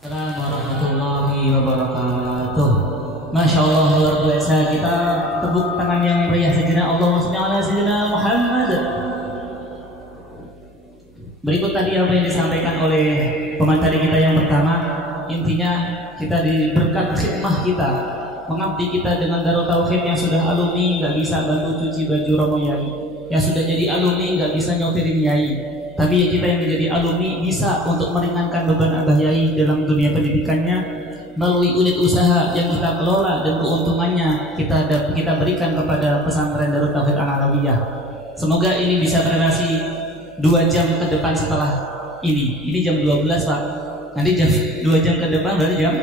Assalamualaikum warahmatullahi wabarakatuh. Masya Allah, luar biasa. Kita tepuk tangan yang meriah sejenak. Allahumma shalli ala sayyidina Muhammad. Berikut tadi apa yang disampaikan oleh pemateri kita yang pertama. Intinya kita diberkat khidmah kita, mengabdi kita dengan Darut Tauhid yang sudah alumni nggak bisa bantu cuci baju Romo Yai, yang sudah jadi alumni nggak bisa nyotirin Yai, tapi kita yang menjadi alumni bisa untuk meringankan beban Abah Yai dalam dunia pendidikannya melalui unit usaha yang kita kelola, dan keuntungannya kita berikan kepada pesantren Darut Tauhid Al-Alawiyah. Semoga ini bisa berdurasi 2 jam ke depan setelah ini. Ini jam 12 Pak. Nanti jam 2 jam ke depan berarti jam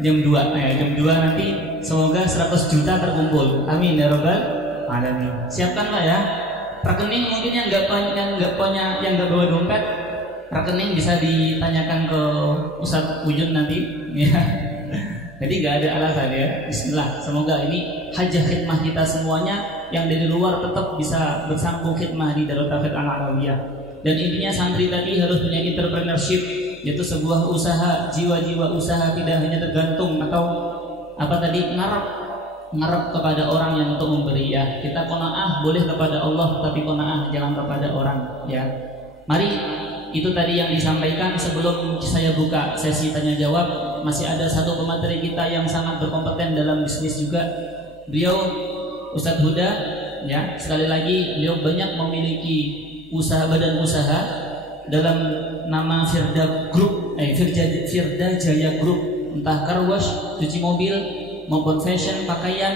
2. Jam 2 nanti semoga 100 juta terkumpul. Amin ya rabbal alamin. Siapkan Pak ya. Rekening mungkin yang nggak bawa dompet, rekening bisa ditanyakan ke Ustadz Wujud nanti ya. Jadi nggak ada alasan ya. Bismillah. Semoga ini hajah khidmah kita semuanya yang dari luar tetap bisa bersambung khidmah di Darut Tauhid Al-Alawiyah. Dan intinya santri tadi harus punya entrepreneurship, yaitu sebuah usaha, jiwa-jiwa usaha, tidak hanya tergantung atau ngarep kepada orang yang untuk memberi ya. Kita qanaah boleh kepada Allah, tapi qanaah jangan kepada orang ya. Mari, itu tadi yang disampaikan. Sebelum saya buka sesi tanya jawab, masih ada satu pemateri kita yang sangat berkompeten dalam bisnis juga. Beliau Ustadz Huda ya. Sekali lagi beliau banyak memiliki badan usaha dalam nama Firda Group, Firda Jaya Group, entah car wash, cuci mobil, maupun fashion, pakaian,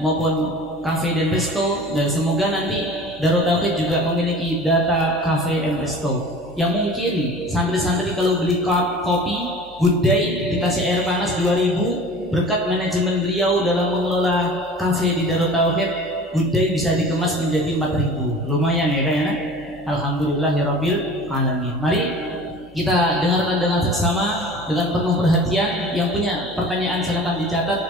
maupun cafe dan resto. Dan semoga nanti Darut Tauhid juga memiliki data cafe and resto yang mungkin santri-santri kalau beli kopi Good Day dikasih air panas 2000, berkat manajemen beliau dalam mengelola cafe di Darut Tauhid, Good Day bisa dikemas menjadi 4000. Lumayan ya kayaknya. Alhamdulillahirabbil alamin. Mari kita dengarkan dengan seksama, dengan penuh perhatian. Yang punya pertanyaan silakan dicatat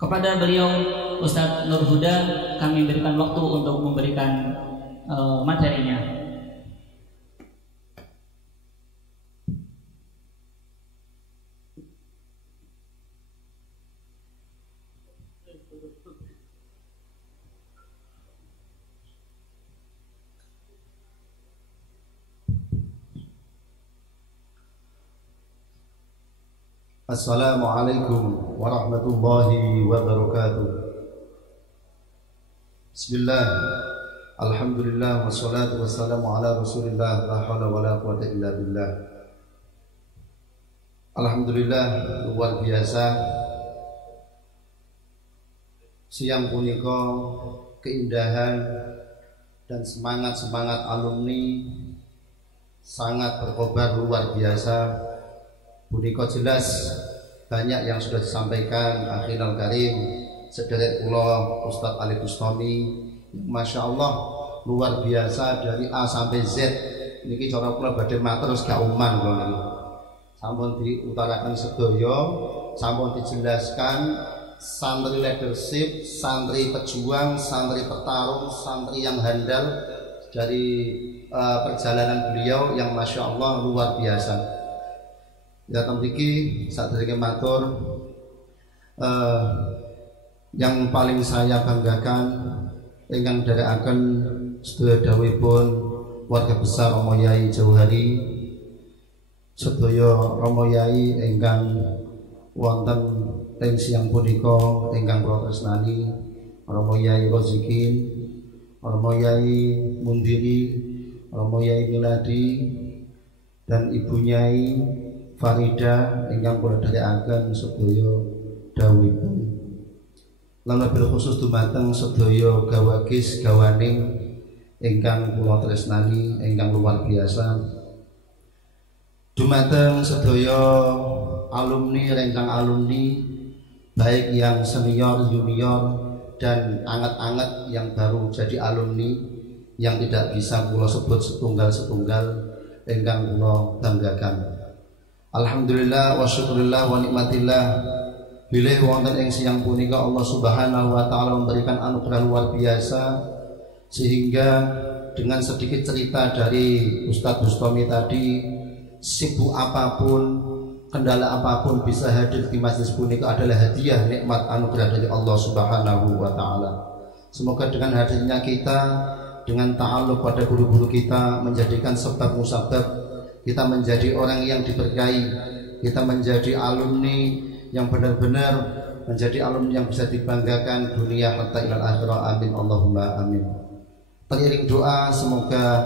kepada beliau Ustadz Nur Huda. Kami berikan waktu untuk memberikan materinya. Assalamualaikum warahmatullahi wabarakatuh. Bismillah, alhamdulillah, wassalatu wassalamu ala rasulillah, la hawla wa la quwwata illa billah. Alhamdulillah, luar biasa. Siang punika keindahan dan semangat alumni sangat berkobar luar biasa. Punika jelas banyak yang sudah disampaikan Akhirul Karim, sederek kula Ustadz Ali Bustami. Masya Allah luar biasa dari A sampai Z. Niki cara kula badhe matur terus gak uman kula niki. Sampun diutarakan sedaya, sampun dijelaskan santri leadership, santri pejuang, santri petarung, santri yang handal dari perjalanan beliau yang Masya Allah luar biasa. Ya temriki sadhereke matur, yang paling saya banggakan ingkang nderekaken sedaya dawuhipun warga besar Romo Yai Jauhari, sedaya Romo Yai ingkang wonten ing siang punika ingkang kula tresnani, Romo Yai Rozikin, Romo Yai Mundiri, Romo Yai Miladi, dan Ibu Nyai Farida ingkang kula dherekaken sedaya dawuhipun. Lan wabil khusus dumateng sedaya gawagis gawaning ingkang kula tresnani ingkang luar biasa. Dumateng sedaya alumni rengkang alumni, baik yang senior, junior, dan anget-anget yang baru jadi alumni, yang tidak bisa kula sebut setunggal-setunggal ingkang kula banggakan. Alhamdulillah wa syukurillah wa nikmatillah. Bilih wonten ing siang punika Allah Subhanahu wa taala memberikan anugerah luar biasa, sehingga dengan sedikit cerita dari Ustadz Bustami tadi, sibuk apapun, kendala apapun bisa hadir di majelis punika adalah hadiah nikmat anugerah dari Allah Subhanahu wa taala. Semoga dengan hadirnya kita, dengan ta'alluq pada guru-guru kita, menjadikan sebab musabab kita menjadi orang yang diberkahi, kita menjadi alumni yang benar-benar menjadi alumni yang bisa dibanggakan dunia hatta ilal akhirah. Amin Allahumma amin. Teriring doa semoga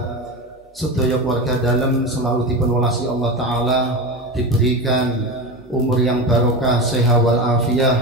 sedaya keluarga dalam selalu dipenolasi Allah Ta'ala, diberikan umur yang barokah, sehat wal afiyah,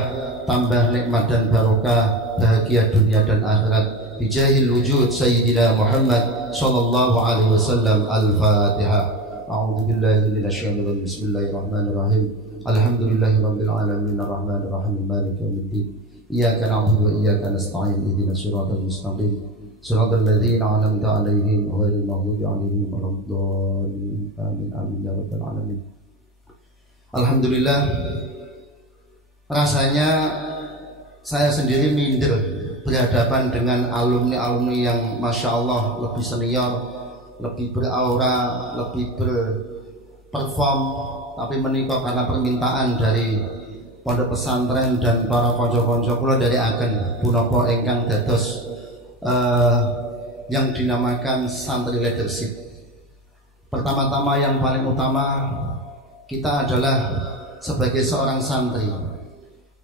tambah nikmat dan barokah, bahagia dunia dan akhirat. Bijahil wujud Sayyidina Muhammad sallallahu alaihi wasallam. Al-Fatihah. A'udzu billahi minasyaitonir rajim. Bismillahirrahmanirrahim. Alhamdulillahirabbil alamin arrahmanir rahim maliki yaumiddin. Iyyaka na'budu wa iyyaka nasta'in. Ihdinas siratal mustaqim. Siratal ladzina an'amta 'alaihim ghairil maghdubi 'alaihim waladdallin. Amin amin ya rabbal alamin. Alhamdulillah, rasanya saya sendiri minder berhadapan dengan alumni-alumni yang Masya Allah lebih senior, lebih beraura, lebih berperform, tapi menikah karena permintaan dari pondok pesantren dan para konco-konco kula dari agen punapa ingkang dados yang dinamakan santri leadership. Pertama-tama yang paling utama, kita adalah sebagai seorang santri,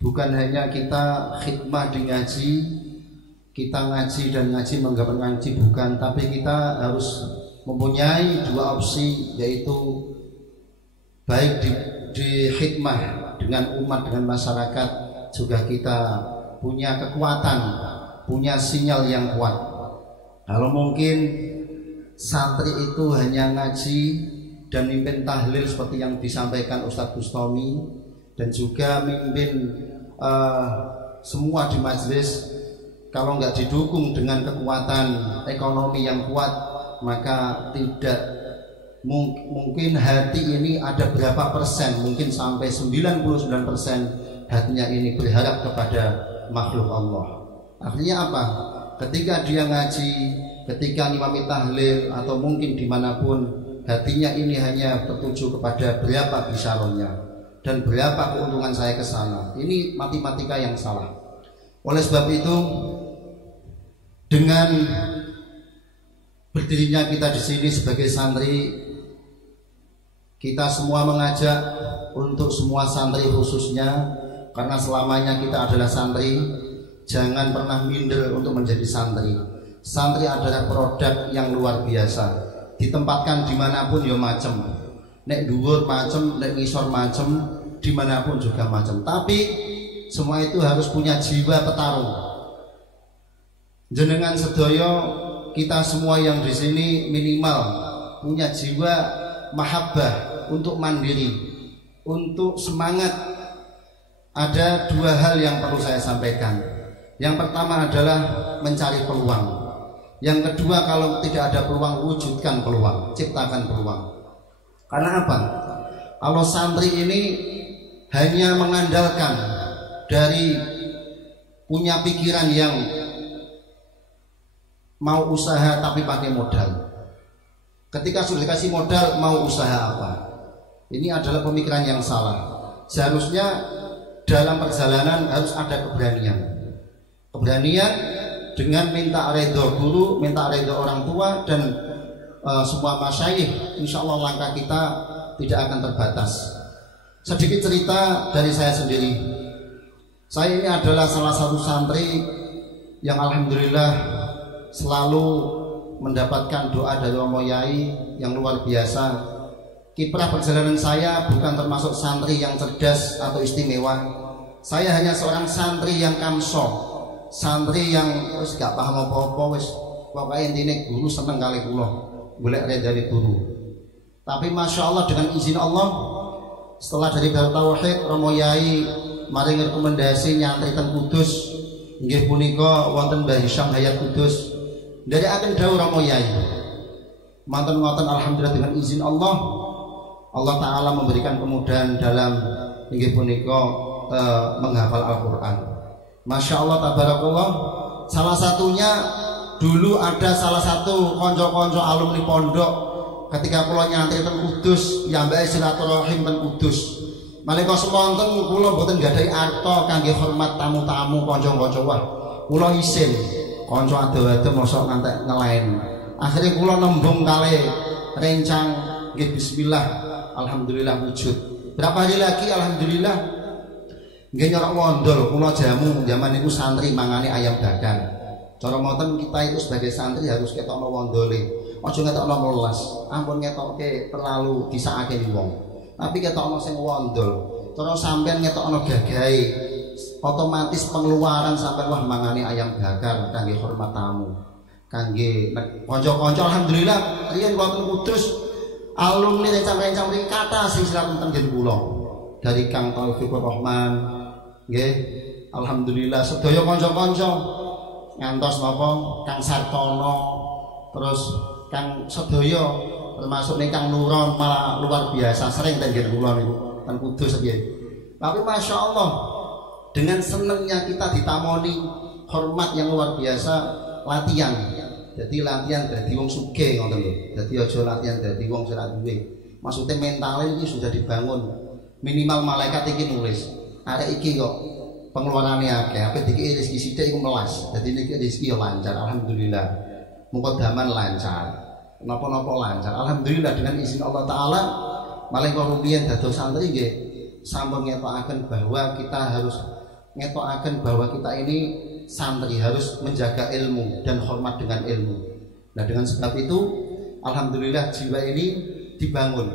bukan hanya kita khidmah di ngaji, kita ngaji dan ngaji menggapai ngaji, bukan, tapi kita harus mempunyai dua opsi, yaitu baik di khidmah dengan umat, dengan masyarakat, juga kita punya kekuatan, punya sinyal yang kuat. Kalau mungkin santri itu hanya ngaji dan mimpin tahlil seperti yang disampaikan Ustadz Bustami, dan juga mimpin semua di majelis, kalau nggak didukung dengan kekuatan ekonomi yang kuat, maka tidak mungkin hati ini ada berapa persen, mungkin sampai 99% hatinya ini berharap kepada makhluk Allah. Artinya apa? Ketika dia ngaji, ketika ngimami tahlil, atau mungkin dimanapun, hatinya ini hanya tertuju kepada berapa bisaronnya dan berapa keuntungan saya ke sana. Ini matematika yang salah. Oleh sebab itu, dengan berdirinya kita di sini sebagai santri, kita semua mengajak untuk semua santri khususnya, karena selamanya kita adalah santri, jangan pernah minder untuk menjadi santri. Santri adalah produk yang luar biasa. Ditempatkan dimanapun ya macem, nek dhuwur macem, nek ngisor macem, dimanapun juga macem. Tapi semua itu harus punya jiwa petarung. Jenengan sedaya, kita semua yang di sini minimal punya jiwa mahabbah untuk mandiri, untuk semangat. Ada dua hal yang perlu saya sampaikan. Yang pertama adalah mencari peluang. Yang kedua, kalau tidak ada peluang, wujudkan peluang, ciptakan peluang. Karena apa? Kalau santri ini hanya mengandalkan dari punya pikiran yang mau usaha tapi pakai modal. Ketika sudah dikasih modal, mau usaha apa? Ini adalah pemikiran yang salah. Seharusnya dalam perjalanan harus ada keberanian. Keberanian dengan minta ridho guru, minta ridho orang tua, dan semua masyayikh. Insya Allah langkah kita tidak akan terbatas. Sedikit cerita dari saya sendiri. Saya ini adalah salah satu santri yang alhamdulillah selalu mendapatkan doa dari Romo Yai yang luar biasa. Kiprah perjalanan saya bukan termasuk santri yang cerdas atau istimewa. Saya hanya seorang santri yang kamso, santri yang wis gak paham apa-apa, wis pokoke intine guru seneng kali kula, golek redane guru. Tapi Masya Allah, dengan izin Allah, setelah dari Darut Tauhid, Romo Yai maring rekomendasi nyantri teng Kudus, nggih punika wonten Mbah Hisham Hayat Kudus. Dari akan dawuh Romo Yai, manten ngoten, alhamdulillah dengan izin Allah, Allah Ta'ala memberikan kemudahan dalam nggih punika menghafal Al-Quran. Masya Allah, tabarakallah. Salah satunya dulu ada salah satu konco-konco alumni pondok ketika kula nyantri teng Kudus piyambake silaturahim teng Kudus. Nalika semonten kula mboten gadhahi arta kangge hormat tamu-tamu kanca-kanca wah. Kula isin kanca ado-ado mosok ngantek ngelain. Akhire kula nembung kalih rencang nggih bismillah alhamdulillah wujud. Berapa hari lagi alhamdulillah nggih nyorok wondol kula jamu zaman niku santri mangane ayam bakar. Cara ngoten kita itu sebagai santri harus ketokno wondole. Aja ngetokno melas. Ampun ngetokke terlalu disakake wong. Tapi ketokno sing wondol. Cara sampean ngetokno gagahe, otomatis pengeluaran sampean wah mangane ayam bakar kangge hormat tamu. Kangge kanca-kanca alhamdulillah riyen kula teng Kudus alumni rencang-rencang mriki kata sing silaturahmi teng kula. Dari Kang Taufikur Rahman nggih alhamdulillah sedaya kanca-kanca ngantos napa Kang Sartono terus Kang sedaya termasuk nih Kang Nuron malah luar biasa sering tenggir kula niku teng Kudus piye. Tapi masya Allah dengan senengnya kita ditamoni hormat yang luar biasa latihan. Jadi latihan dadi wong sugih ngoten lho. Dadi aja latihan dadi wong sing ora duwe. Maksudnya mentalnya ini sudah dibangun. Minimal malaikat iki nulis. Arek iki kok pengeluarannya akeh, apa dikit rezeki sithik iku melas. Dadi niki rezeki yo lancar alhamdulillah. Mukadaman lancar. Napa-napa lancar. Alhamdulillah dengan izin Allah Ta'ala malah kalau rumiyin dados santri nggih sampun ngetokaken bahwa kita harus ngetokaken bahwa kita ini santri harus menjaga ilmu dan hormat dengan ilmu. Nah dengan sebab itu alhamdulillah jiwa ini dibangun.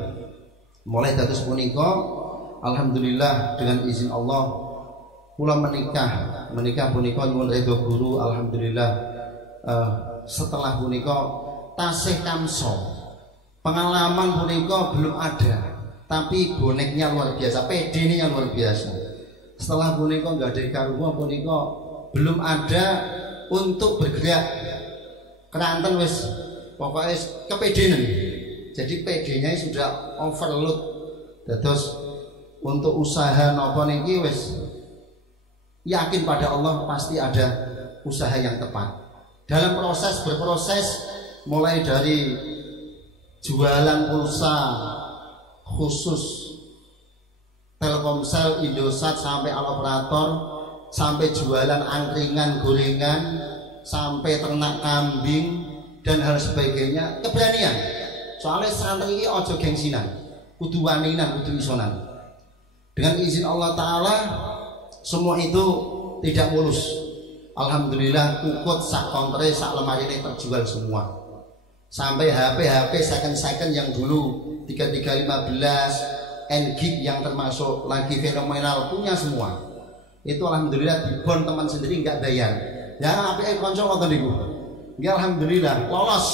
Mulai dados punika alhamdulillah dengan izin Allah kula menikah punika nyuwun ridho guru alhamdulillah setelah punika tasih kamso. Pengalaman punika belum ada, tapi boneknya luar biasa, PD-nya luar biasa. Setelah punika enggak ada karuan punika belum ada untuk bergerak. Keranten wis pokoknya kepedenan. Jadi PD-nya sudah overload. Terus untuk usaha napa niki wis yakin pada Allah pasti ada usaha yang tepat. Dalam berproses mulai dari jualan pulsa khusus Telkomsel, Indosat sampai operator, sampai jualan angkringan, gorengan, sampai ternak kambing dan hal sebagainya, keberanian. Soalnya santri ini ojo gengsinan, kudu waninan, kudu isonan. Dengan izin Allah Ta'ala semua itu tidak mulus. Alhamdulillah kukut sak kontre sak lemari ini terjual semua. Sampai HP second yang dulu 3315 NG yang termasuk lagi fenomenal punya semua. Itu alhamdulillah dibon teman sendiri nggak bayar. Ya HP konco ngoten niku. Ya alhamdulillah lolos.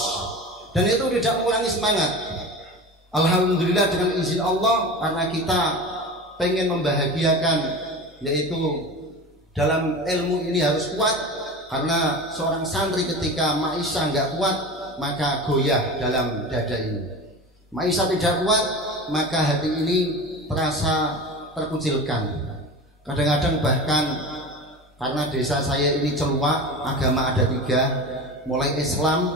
Dan itu tidak mengurangi semangat. Alhamdulillah dengan izin Allah karena kita pengen membahagiakan, yaitu dalam ilmu ini harus kuat. Karena seorang santri ketika maisha nggak kuat maka goyah dalam dada ini. Maisha tidak kuat maka hati ini terasa terkucilkan. Kadang-kadang bahkan karena desa saya ini celuak, agama ada 3, mulai Islam,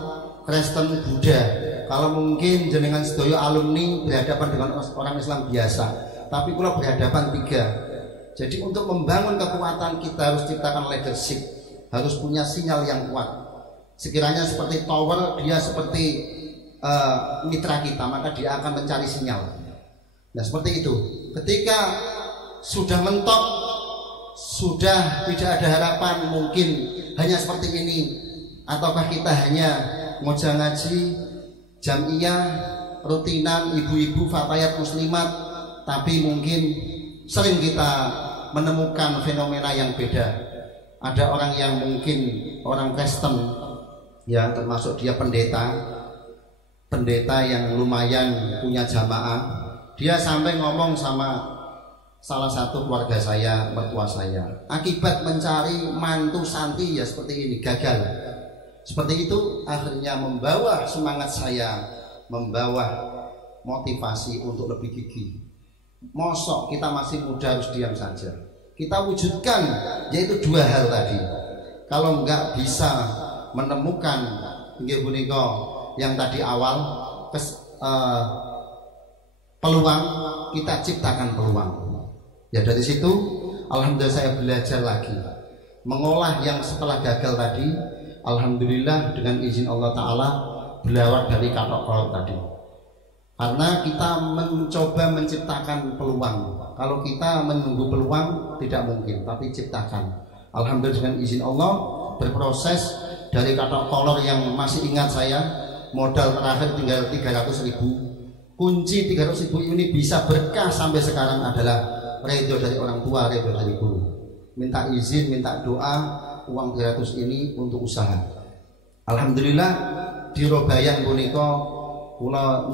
Kristen, Buddha. Kalau mungkin jenengan sedaya alumni berhadapan dengan orang Islam biasa, tapi kalau berhadapan 3. Jadi untuk membangun kekuatan kita harus ciptakan leadership, harus punya sinyal yang kuat. Sekiranya seperti tower, dia seperti mitra kita, maka dia akan mencari sinyal. Nah seperti itu. Ketika sudah mentok, sudah tidak ada harapan, mungkin hanya seperti ini, ataukah kita hanya ngojek ngaji, jamiah, rutinan, ibu-ibu, fatayat muslimat, tapi mungkin sering kita menemukan fenomena yang beda. Ada orang yang mungkin orang Kristen, ya termasuk dia pendeta yang lumayan punya jamaah. Dia sampai ngomong sama salah satu keluarga saya, mertua saya, akibat mencari mantu santri ya seperti ini, gagal. Seperti itu akhirnya membawa semangat saya, membawa motivasi untuk lebih gigih. Mosok kita masih muda harus diam saja. Kita wujudkan, yaitu 2 hal tadi. Kalau enggak bisa menemukan yang tadi awal peluang, kita ciptakan peluang. Ya dari situ alhamdulillah saya belajar lagi mengolah yang setelah gagal tadi. Alhamdulillah dengan izin Allah Ta'ala belawar dari katok kolor tadi. Karena kita mencoba menciptakan peluang. Kalau kita menunggu peluang tidak mungkin, tapi ciptakan. Alhamdulillah dengan izin Allah berproses dari katok kolor yang masih ingat saya, modal terakhir tinggal 300.000. Kunci 300.000 ini bisa berkah sampai sekarang adalah ridho dari orang tua, ridho dari guru. Minta izin, minta doa, uang 300 ini untuk usaha. Alhamdulillah di Robayan punika kula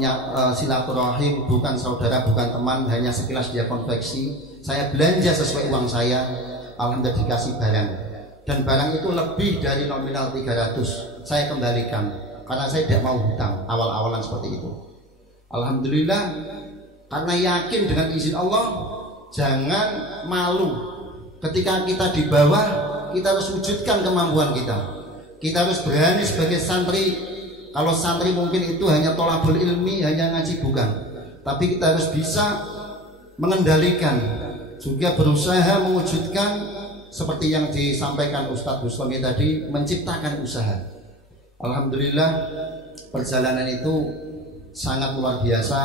silaturahim, bukan saudara, bukan teman, hanya sekilas dia konveksi. Saya belanja sesuai uang saya, alhamdulillah dikasih barang. Dan barang itu lebih dari nominal 300. Saya kembalikan karena saya tidak mau hutang awal-awalan seperti itu. Alhamdulillah karena yakin dengan izin Allah, jangan malu. Ketika kita di bawah, kita harus wujudkan kemampuan kita. Kita harus berani sebagai santri. Kalau santri mungkin itu hanya tolabul ilmi, hanya ngaji, bukan. Tapi kita harus bisa mengendalikan, juga berusaha mewujudkan seperti yang disampaikan Ustadz Bustami tadi, menciptakan usaha. Alhamdulillah perjalanan itu sangat luar biasa.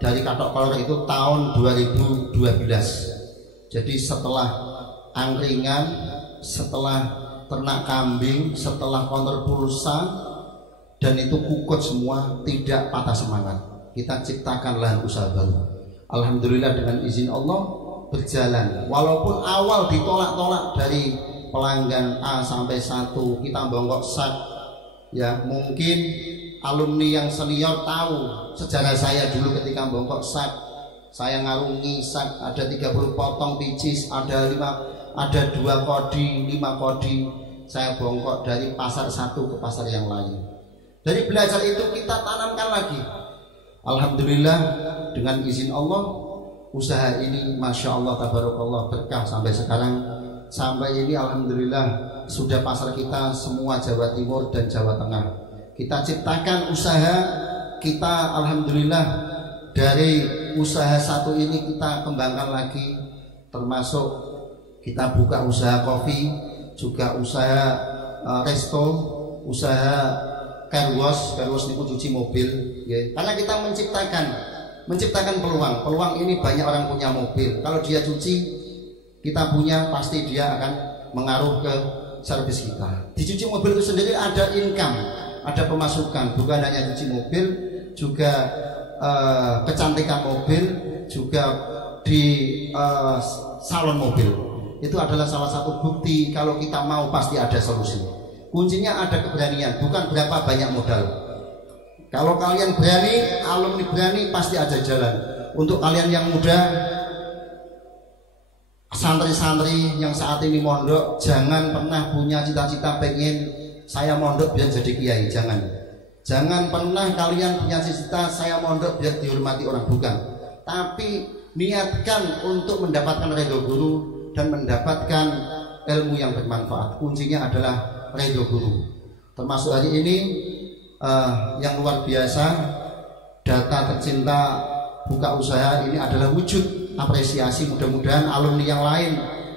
Dari katok kolor itu tahun 2012. Jadi setelah angkringan, setelah ternak kambing, setelah konter pulsa, dan itu kukut semua, tidak patah semangat. Kita ciptakan lahan usaha baru. Alhamdulillah dengan izin Allah berjalan. Walaupun awal ditolak-tolak dari pelanggan A sampai 1, kita bongkok sak. Ya mungkin alumni yang senior tahu sejarah saya dulu ketika bongkok sak. Saya ngarungi sak, ada 30 potong picis, ada 2 kodi, 5 kodi. Saya bongkok dari pasar satu ke pasar yang lain. Dari belajar itu kita tanamkan lagi. Alhamdulillah dengan izin Allah usaha ini masya Allah tabarakallah berkah sampai sekarang. Sampai ini alhamdulillah sudah pasar kita semua Jawa Timur dan Jawa Tengah. Kita ciptakan usaha kita, alhamdulillah dari usaha satu ini kita kembangkan lagi, termasuk kita buka usaha kopi, juga usaha resto, usaha car wash niku cuci mobil, ya. Karena kita menciptakan peluang ini. Banyak orang punya mobil, kalau dia cuci kita punya, pasti dia akan mengaruh ke servis kita. Dicuci mobil itu sendiri ada income, ada pemasukan, bukan hanya cuci mobil, juga kecantikan mobil, juga di salon mobil. Itu adalah salah satu bukti kalau kita mau pasti ada solusi. Kuncinya ada keberanian, bukan berapa banyak modal. Kalau kalian berani, alumni berani, pasti ada jalan. Untuk kalian yang muda, santri-santri yang saat ini mondok, jangan pernah punya cita-cita pengen saya mondok biar jadi kiai, jangan. Jangan pernah kalian punya cita-cita saya mondok biar dihormati orang, bukan. Tapi niatkan untuk mendapatkan ridho guru dan mendapatkan ilmu yang bermanfaat. Kuncinya adalah ridho guru. Termasuk hari ini yang luar biasa, data tercinta buka usaha ini adalah wujud apresiasi. Mudah-mudahan alumni yang lain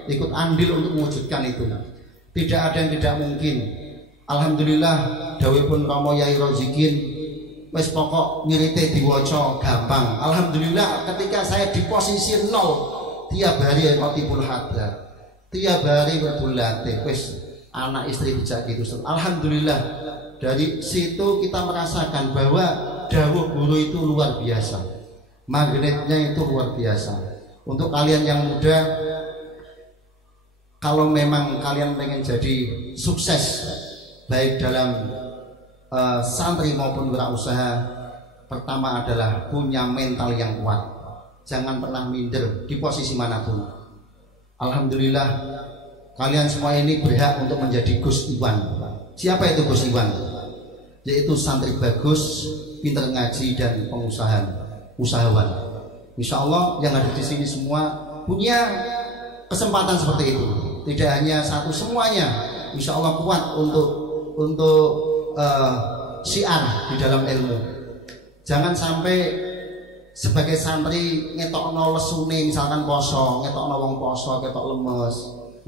ikut andil untuk mewujudkan itu. Tidak ada yang tidak mungkin. Alhamdulillah dawuhipun Rama Yai Rozikin, wis pokok ngirite diwaca gampang. Alhamdulillah ketika saya di posisi 0, tiap hari qotibul hadar, tiap hari berbulatih, wis anak istri bijak gitu. Alhamdulillah dari situ kita merasakan bahwa dawuh guru itu luar biasa, magnetnya itu luar biasa. Untuk kalian yang muda, kalau memang kalian pengen jadi sukses baik dalam santri maupun wirausaha, pertama adalah punya mental yang kuat. Jangan pernah minder di posisi manapun. Alhamdulillah kalian semua ini berhak untuk menjadi Gus Iwan. Siapa itu Gus Iwan? Yaitu santri bagus, pintar ngaji dan usahawan. Insya Allah yang ada di sini semua punya kesempatan seperti itu. Tidak hanya satu, semuanya insya Allah kuat untuk syiar di dalam ilmu. Jangan sampai sebagai santri ngetokno lesune misalkan poso, ngetokno wong poso ketok lemes.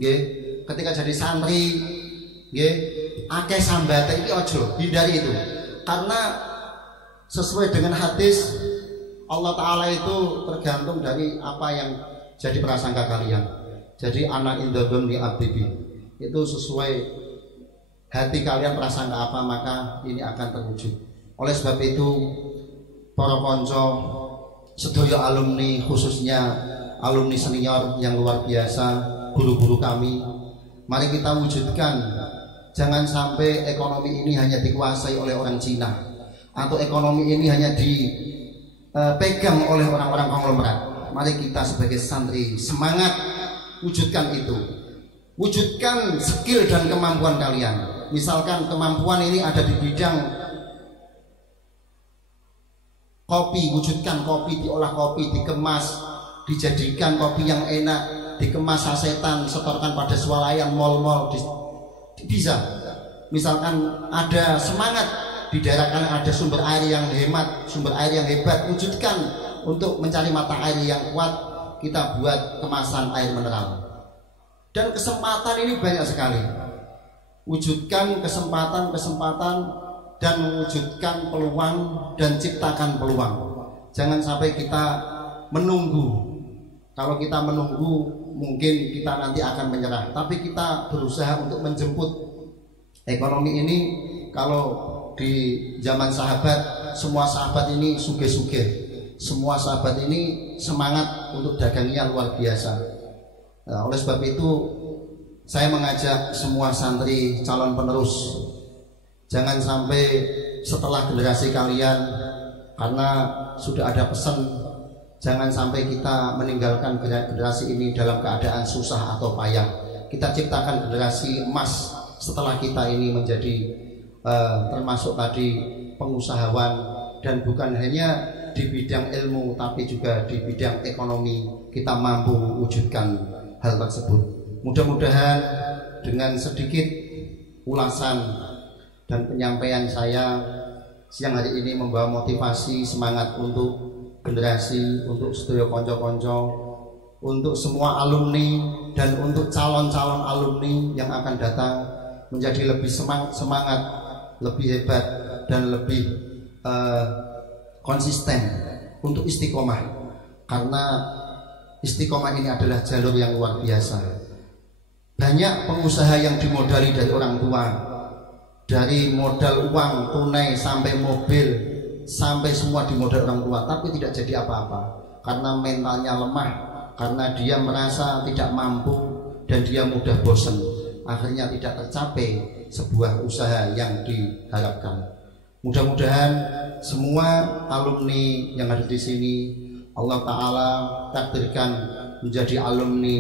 Nggih, ketika jadi santri nggih, akeh sambate iki aja, hindari itu. Karena sesuai dengan hadis Allah Ta'ala itu tergantung dari apa yang jadi prasangka kalian. Jadi anak indodon di abdibi itu sesuai hati kalian prasangka apa, maka ini akan terwujud. Oleh sebab itu para konco sedaya alumni, khususnya alumni senior yang luar biasa, guru-guru kami, mari kita wujudkan. Jangan sampai ekonomi ini hanya dikuasai oleh orang Cina, atau ekonomi ini hanya dipegang oleh orang-orang konglomerat. Mari kita sebagai santri semangat wujudkan itu. Wujudkan skill dan kemampuan kalian. Misalkan kemampuan ini ada di bidang kopi, wujudkan kopi, diolah kopi, dikemas, dijadikan kopi yang enak, dikemas sasetan, setorkan pada swalayan, mall-mall, bisa. Misalkan ada semangat di daerah kalian ada sumber air yang hemat, sumber air yang hebat, wujudkan untuk mencari mata air yang kuat, kita buat kemasan air mineral. Dan kesempatan ini banyak sekali. Wujudkan kesempatan dan mewujudkan peluang dan ciptakan peluang. Jangan sampai kita menunggu. Kalau kita menunggu, mungkin kita nanti akan menyerah. Tapi kita berusaha untuk menjemput ekonomi ini. Kalau di zaman sahabat, semua sahabat ini sugih-sugih. Semua sahabat ini semangat untuk dagangnya luar biasa. Nah, oleh sebab itu saya mengajak semua santri calon penerus, jangan sampai setelah generasi kalian, karena sudah ada pesan, jangan sampai kita meninggalkan generasi ini dalam keadaan susah atau payah. Kita ciptakan generasi emas setelah kita ini menjadi termasuk tadi pengusahawan, dan bukan hanya di bidang ilmu tapi juga di bidang ekonomi kita mampu wujudkan hal tersebut. Mudah-mudahan dengan sedikit ulasan dan penyampaian saya siang hari ini membawa motivasi, semangat untuk generasi, untuk sedaya konco-konco, untuk semua alumni dan untuk calon-calon alumni yang akan datang menjadi lebih semangat, lebih hebat dan lebih konsisten untuk istiqomah, karena istiqomah ini adalah jalur yang luar biasa. Banyak pengusaha yang dimodali dari orang tua, dari modal uang tunai sampai mobil, sampai semua dimodal orang tua, tapi tidak jadi apa-apa karena mentalnya lemah, karena dia merasa tidak mampu dan dia mudah bosan. Akhirnya tidak tercapai sebuah usaha yang diharapkan. Mudah-mudahan semua alumni yang ada di sini Allah Ta'ala takdirkan menjadi alumni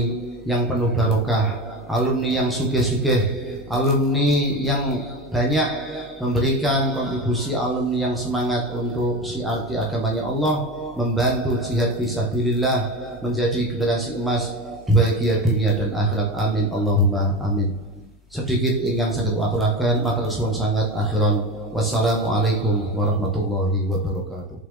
yang penuh barokah, alumni yang sugih-sugih, alumni yang banyak memberikan kontribusi, alumni yang semangat untuk syiar di agamanya Allah, membantu jihad fisabilillah, menjadi generasi emas bahagia dunia dan akhirat. Amin Allahumma amin. Sedikit ingkang saged aturaken matur suwun sangat akhiron. Wassalamualaikum warahmatullahi wabarakatuh.